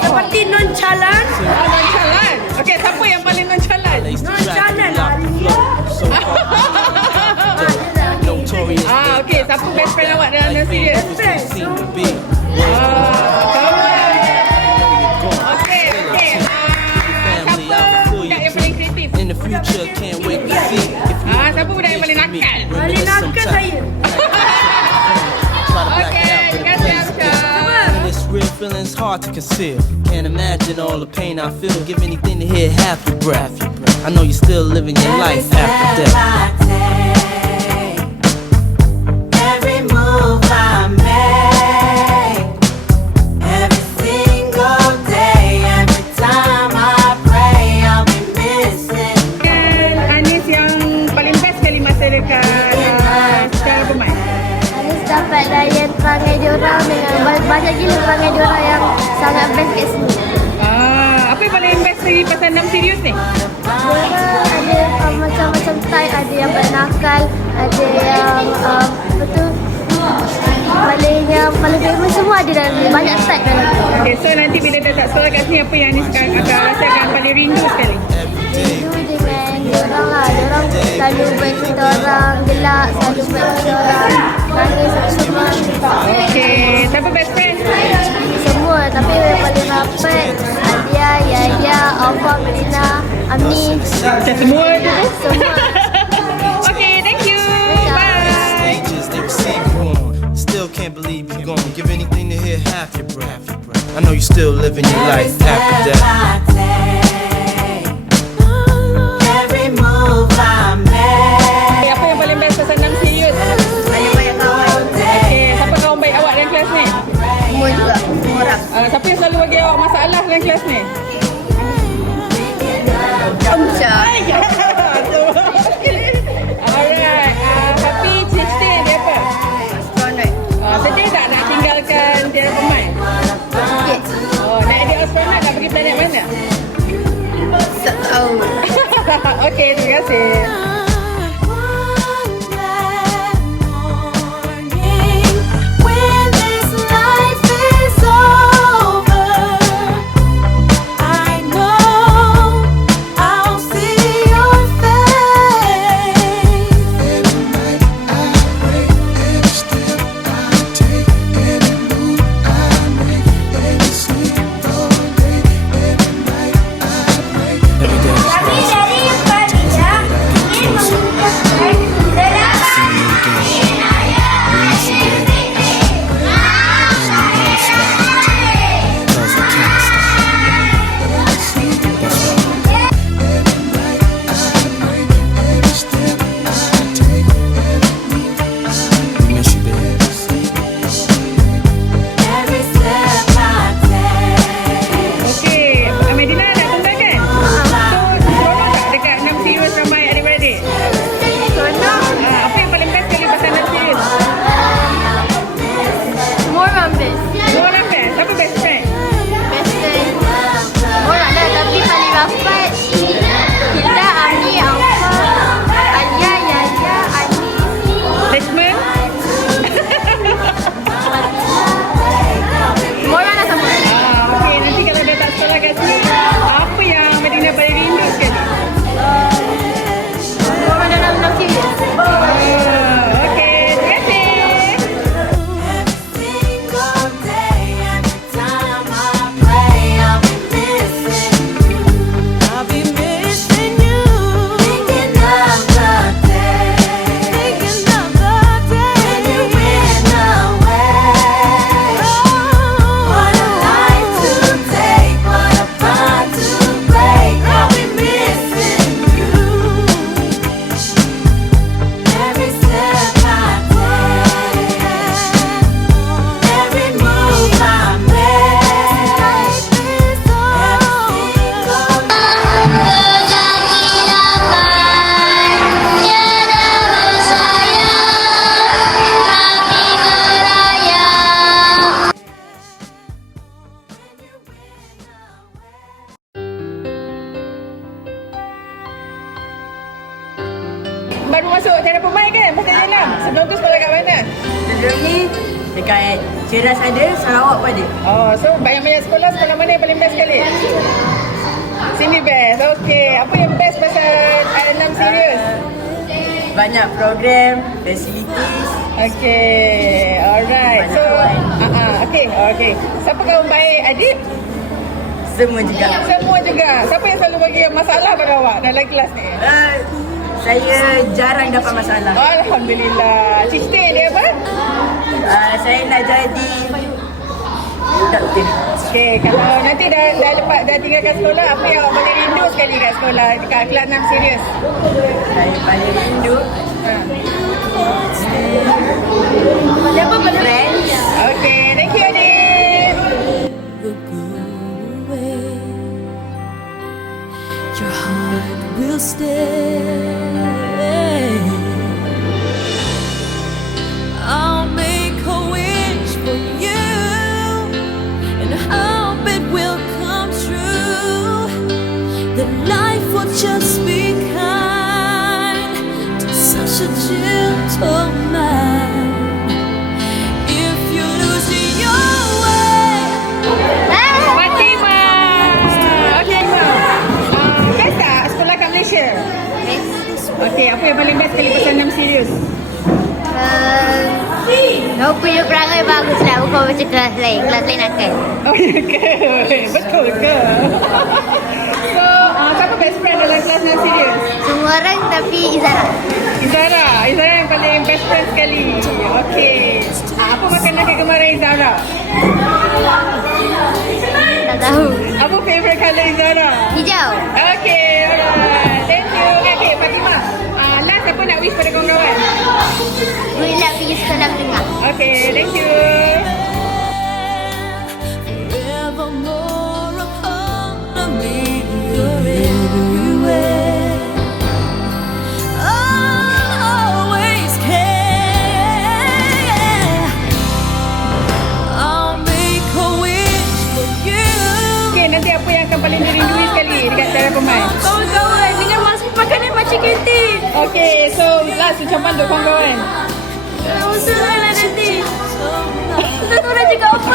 Seperti nonchalant. Nonchalant. Okey, siapa yang paling nonchalant? Nonchalant. Okey, siapa best friend awak dalam serius? Okey. Siapa budak yang paling kreatif? Siapa budak yang paling nakal? Paling nakal saya. Okey, terima kasih Amsyar. This real feeling's hard to conceal. Can't imagine all the pain I feel. Give anything to hear half your breath. I know you're still living your life after death. Every move I make, every single day, every time I pray, I'll be missing. Anis yang paling best kali masa dekat secara pemain. Anis dapat layan perangai diorang dengan banyak gila perangai diorang yang sangat best kat sini. Apa yang paling best dari pasal 6 serius ni? Diorang ada macam-macam type, ada yang bernakal, ada yang paling famous semua ada dalam ni. Banyak type dalam tu. Okay, so nanti bila dah tak sekolah kat sini, apa yang Anis akan rasakan paling rindu sekali? Rindu dengan diorang lah. Diorang selalu buat kita orang gelak, selalu buat kita orang nangis apa semua. Okay, siapa best friend? Semua, tapi yang paling rapat Adia, Yaya, Alfa, Medina, Amni. Macam semua tu? Semua. Okay, thank you. Bye. Stages they receive you on. Still can't believe you're gone. Give anything to hear half your breath. I know you're still living your life after death. Every move I make, Apa yang paling best pasal 6 serius? banyak kawan. Okay, siapa kawan baik awak dalam kelas ni? Semua juga, semua orang. Siapa yang selalu bagi awak masalah dalam kelas ni? Amsyar. Alright, tapi cita-cita dia apa? Astronot. Sedih tak nak tinggalkan tiada pemain? Sikit. Nak jadi astronot nak pergi planet mana? Tak tahu. Okey, terima kasih. When this life is over, I know I'll see your face. Every night I pray, every step I take, every move I make, every sleep all day, every night I pray. Every day is Kami dari Padilla ingin mengucapkan cause we can't stop. Every step I take, We miss you, babe. Every step I take. Okey, Medina dah tuntas kan? So, seronok tak dekat 6 serius ramai adik-beradik? Seronok. Apa yang paling best kali pasal 6 serius? Semua orang best. Semua orang best. Siapa best friend? Best friend. Orang lah, tapi paling rapat Hilda, Ami, Alfa, Alia, Yaya, Ani. Desmond? Semua orang dah sama. Okey, nanti kalau dah tak sekolah kat sini, apa yang Medina paling rindu sekali? Semua orang dalam 6 serius. Okey, terima kasih. Every single day, every time I pray, I'll be missing you. I'll be missing you. Thinking of the day, thinking of the day when you went away. What a life to take, what a bond to break. I'll be missing you. Every step I take, every move I make, every single Baru masuk cara pemain kan? Pasal je 6. Sebelum tu sekolah kat mana? Sebelum ni Dekat Ceras ada, Sarawak pun ada. Oh, so banyak-banyak sekolah mana yang paling best sekali? Sini best. Okey, apa yang best pasal Enam Serius? Banyak program, facilities. Okey, alright. So, okey. Siapa kawan baik adik? Semua juga. Semua juga. Siapa yang selalu bagi masalah pada awak dalam kelas ni? Saya jarang dapat masalah. Alhamdulillah. Cita dia apa? Saya nak jadi doktor. Okey, kalau nanti dah tinggalkan sekolah, apa yang awak paling rindu sekali kat sekolah dekat kelas 6 Serius? Saya paling rindu friends. Okey, thank you adik. Your heart will stay. I'll make a wish for you and hope it will come true. That life will just be kind to such a gentle man. If you lose your way. Fatima. Okey, best tak sekolah kat Malaysia? Okey, apa yang paling best sekali pasal 6 Serius? Kau punya perangai bagus lah. Bukan macam kelas lain. Kelas lain akan. Oh, ya ke? Betul ke? So, siapa best friend dalam kelas 6 Serius? Semua orang tapi Izara. Izara yang paling best friend sekali. Okey. Apa makanan kegemaran Izara? Tak tahu. Apa favourite colour Izara? Hijau. Okey, alright. Thank you. Okay, Fatimah. Last apa nak wish pada kawan-kawan? Boleh nak pergi sekolah menengah. Okay, thank you. Forevermore upon me, you're everywhere. I'll always care. I'll make a wish for you. Okay, nanti apa yang akan paling dirindui sekali dekat cara pemain? Kawan-kawan dengan masuk makanan macam kantin. Okay, so last ucapan untuk kawan-kawan. Usaha lah nanti. Tak tahu nak cakap apa.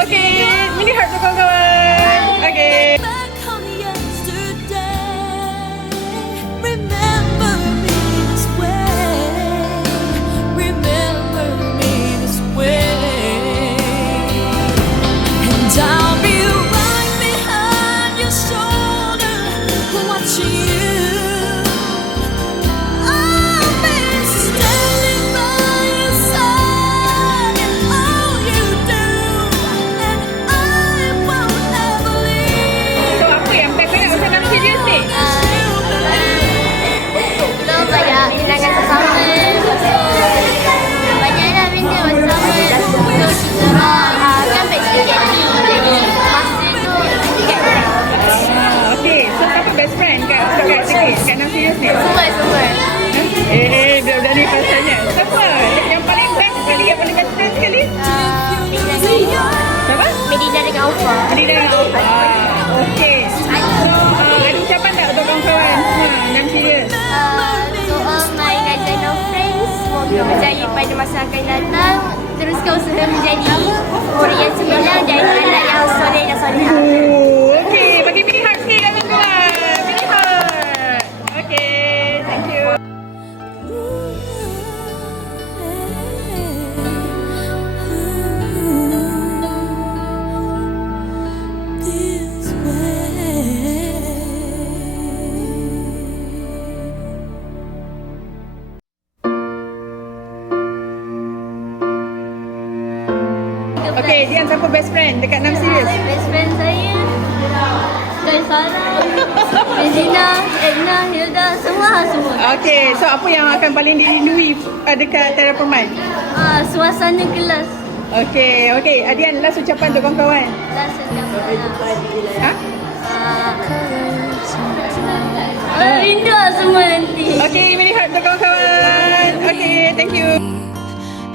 Okay, mini heart untuk kawan-kawan. Okay. Back on yesterday, remember me this way. Remember me this way. And I'll be right behind your shoulder, watching you. I'll be standing by your side in all you do, and I won't ever leave. So, apa yang best sangat pasal 6 Serius ni? Kita banyak kenangan bersama. Banyaklah benda bersama. Terus kita orang kan backstreet jadi masa tu dekat Okay, so siapa best friend kat sini? Kat 6 Serius ni? semua. Budak-budak ni pasalnya. Siapa? Yang paling best sekali? Yang paling best friend sekali? Siapa? Medina dengan Ufa. Adi dengan Alfa. Okay. So, ada ucapan tak untuk kawan-kawan semua 6 Serius? To all my Nazano friends, semoga berjaya pada masa akan datang. Teruskan usaha menjadi murid yang cemerlang dan anak yang soleh dan solehah. Okay, bagi mini heart sikit kat kawan-kawan. Mini heart. Okay, thank you. This way. Okay, Dian siapa best friend dekat 6 Serius? Best friend saya Kaisara, Medina, Edna, Hilda, semua. Okay, so apa yang akan paling dirindui dekat Tera Pemain? Suasana kelas. Okay. Dian, last ucapan untuk kawan-kawan. Last Ha? Rindu lah semua nanti. Okay, mini heart untuk kawan-kawan. Okay, thank you.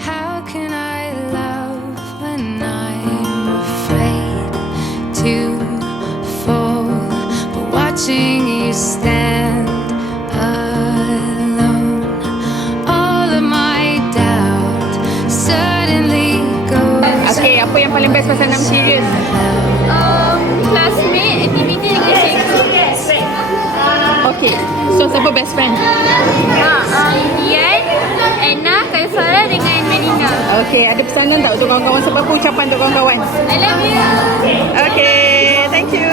How can I love when I'm afraid to fall? But watching you stand alone, all of my doubt paling best pasal 6 series? Classmate, aktiviti dengan cikgu. Okay, so siapa best friend? Ian, Anna, Kaisara dengan Melina. Okay, ada pesanan tak untuk kawan-kawan? Sebab apa ucapan untuk kawan-kawan? I love you. Okay, thank you.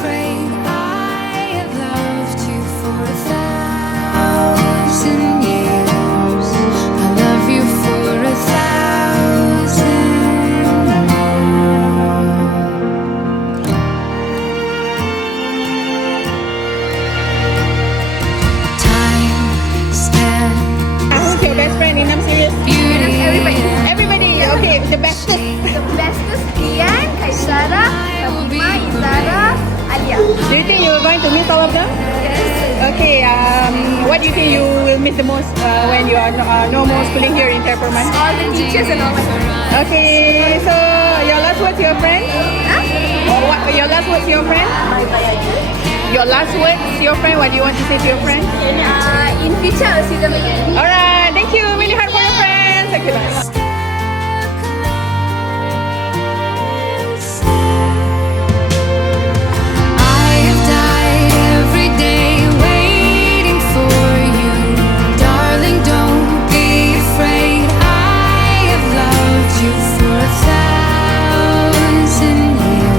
afraid I have loved you for 1,000 years. I love you for 1,000 more. Time stands Who's your best friend in 6 series? beauty. Everybody, okay, the bestest. Bestest Ian, Kaisara, Fatima, Izara, Alia. Do you think you're going to miss all of them? Okay, what do you think you will miss the most when you are no more schooling here in Terperman? All the teachers and all my friends. Okay, so your last word to your friend? Your last word to your friend? Your last word to your friend, what do you want to say to your friend? In future, I'll see them again. Alright, thank you, really hard for your friends. Okay, bye. I have died every day waiting for you. Darling, don't be afraid. I have loved you for 1,000 years.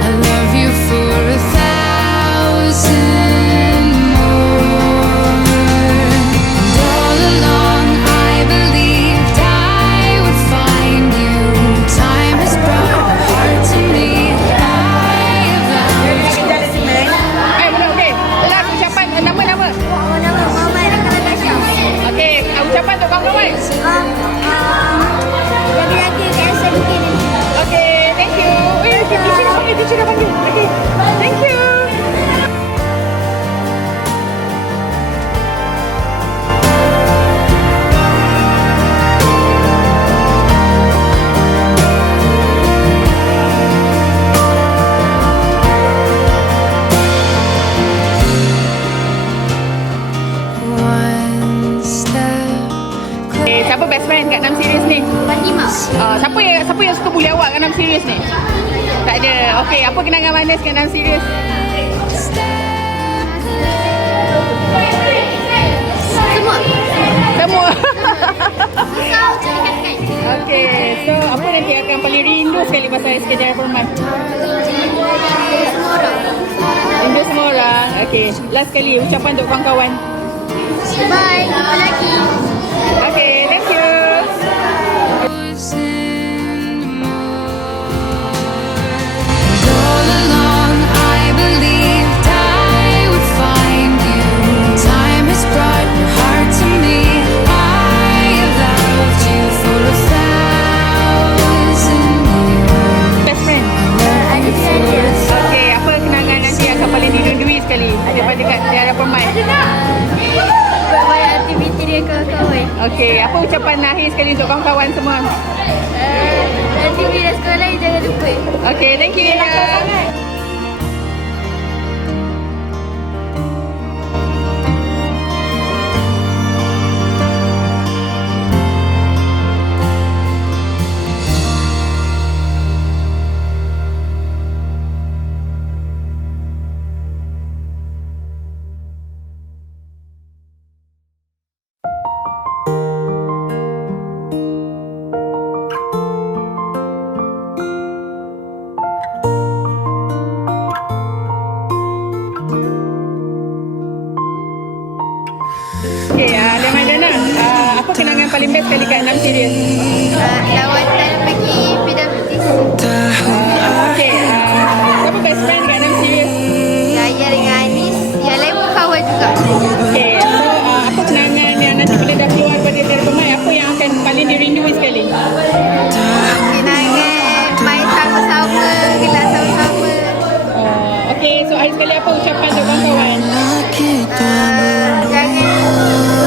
I love you for 1,000 more. And all along I believed I would find you. Time has brought a heart to me. I have loved you. Okay, last ucapan, nama-nama. Nama Mama dan Natasha. Okay, ucapan untuk kawan-kawan. Jadi lagi biasa mungkin. Okay, thank you. Teacher dah panggil. Okay, thank you. One step Okay, siapa best friend kat 6 series ni? Fatima. Siapa yang suka bully awak kat 6 series ni? Tak ada. Okay, apa kenangan manis kat 6 series? Semua. Semua. Kau ceritakan. Okay, so apa nanti akan paling rindu sekali pasal SKJ Perman? Semua orang. Rindu semua orang. Okay, last sekali ucapan untuk kawan-kawan. Bye. Jumpa lagi. Okay, thank you. all along I believed I would find you. Time has brought your heart to me. I have loved you for 1,000 years. Best friend. Okay, apa kenangan nanti yang akan paling dirindui sekali daripada dekat Tiara Permai? Buat banyak aktiviti dengan kawan-kawan. Okay, apa ucapan akhir sekali untuk kawan-kawan semua? Nanti bila sekolah jangan lupa. Okay, thank you. Okay, Lemai Dana, apa kenangan paling best kali kat 6 series? Lawatan pergi PWTC. Okay, siapa best friend kat 6 series? Saya dengan Anis. Yang lain pun kawan juga. Okay, so apa kenangan yang nanti bila dah keluar pada Tiara Permai, apa yang akan paling dirindui sekali? Kenangan main sama-sama, gelar sama-sama. Okay, so akhir sekali apa ucapan untuk kawan-kawan?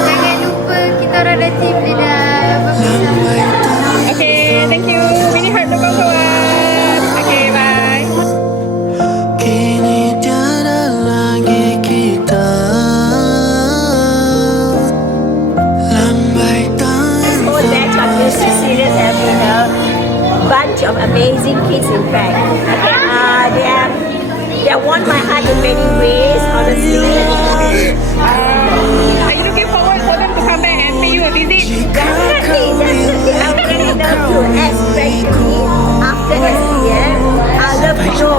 Jangan lupa kita orang nanti bila dah berpisah. Okay, thank you. Mini heart untuk kawan-kawan. Okay, bye. Kini tiada lagi kita lambai Whole batch of music series have been a bunch of of amazing kids, in fact. Okay, they want my heart in many ways, honestly. Are you looking forward for them to come back and pay you a visit? Definitely. I would really love to, especially after SPM. I love to know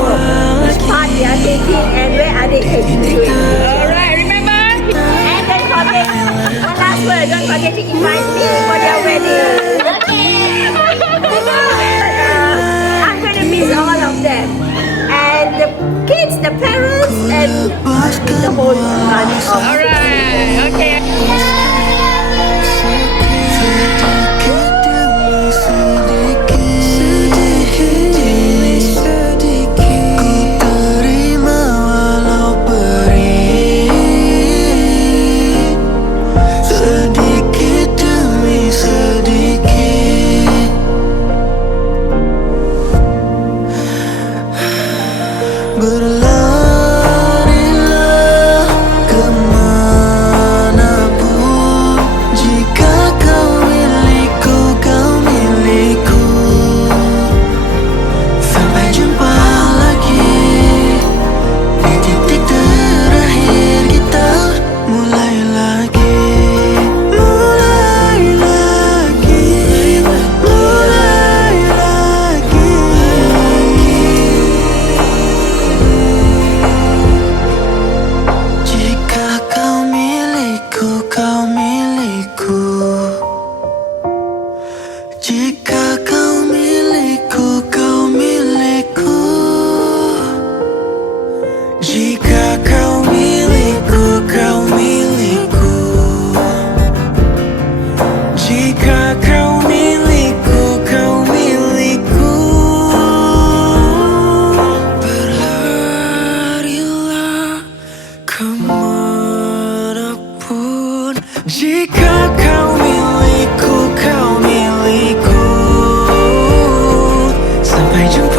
which part they are taking and where are they taking to it. Alright, remember? And don't forget, one last word, don't forget to invite me for their wedding. I'm going to miss all of them. And the kids, the parents, and the whole bunch of Alright, okay. Berlarilah kemanapun, jika kau milikku, sampai jumpa lagi di titik terakhir kita mulai lagi, mulai lagi, mulai lagi. Jika kau milikku, kau milikku. Jika kau milikku, kau milikku. Jika kau milikku, kau milikku. Jika kau milikku, kau milikku. Berlarilah kemanapun, jika kau milikku, kau milikku. Sampai jumpa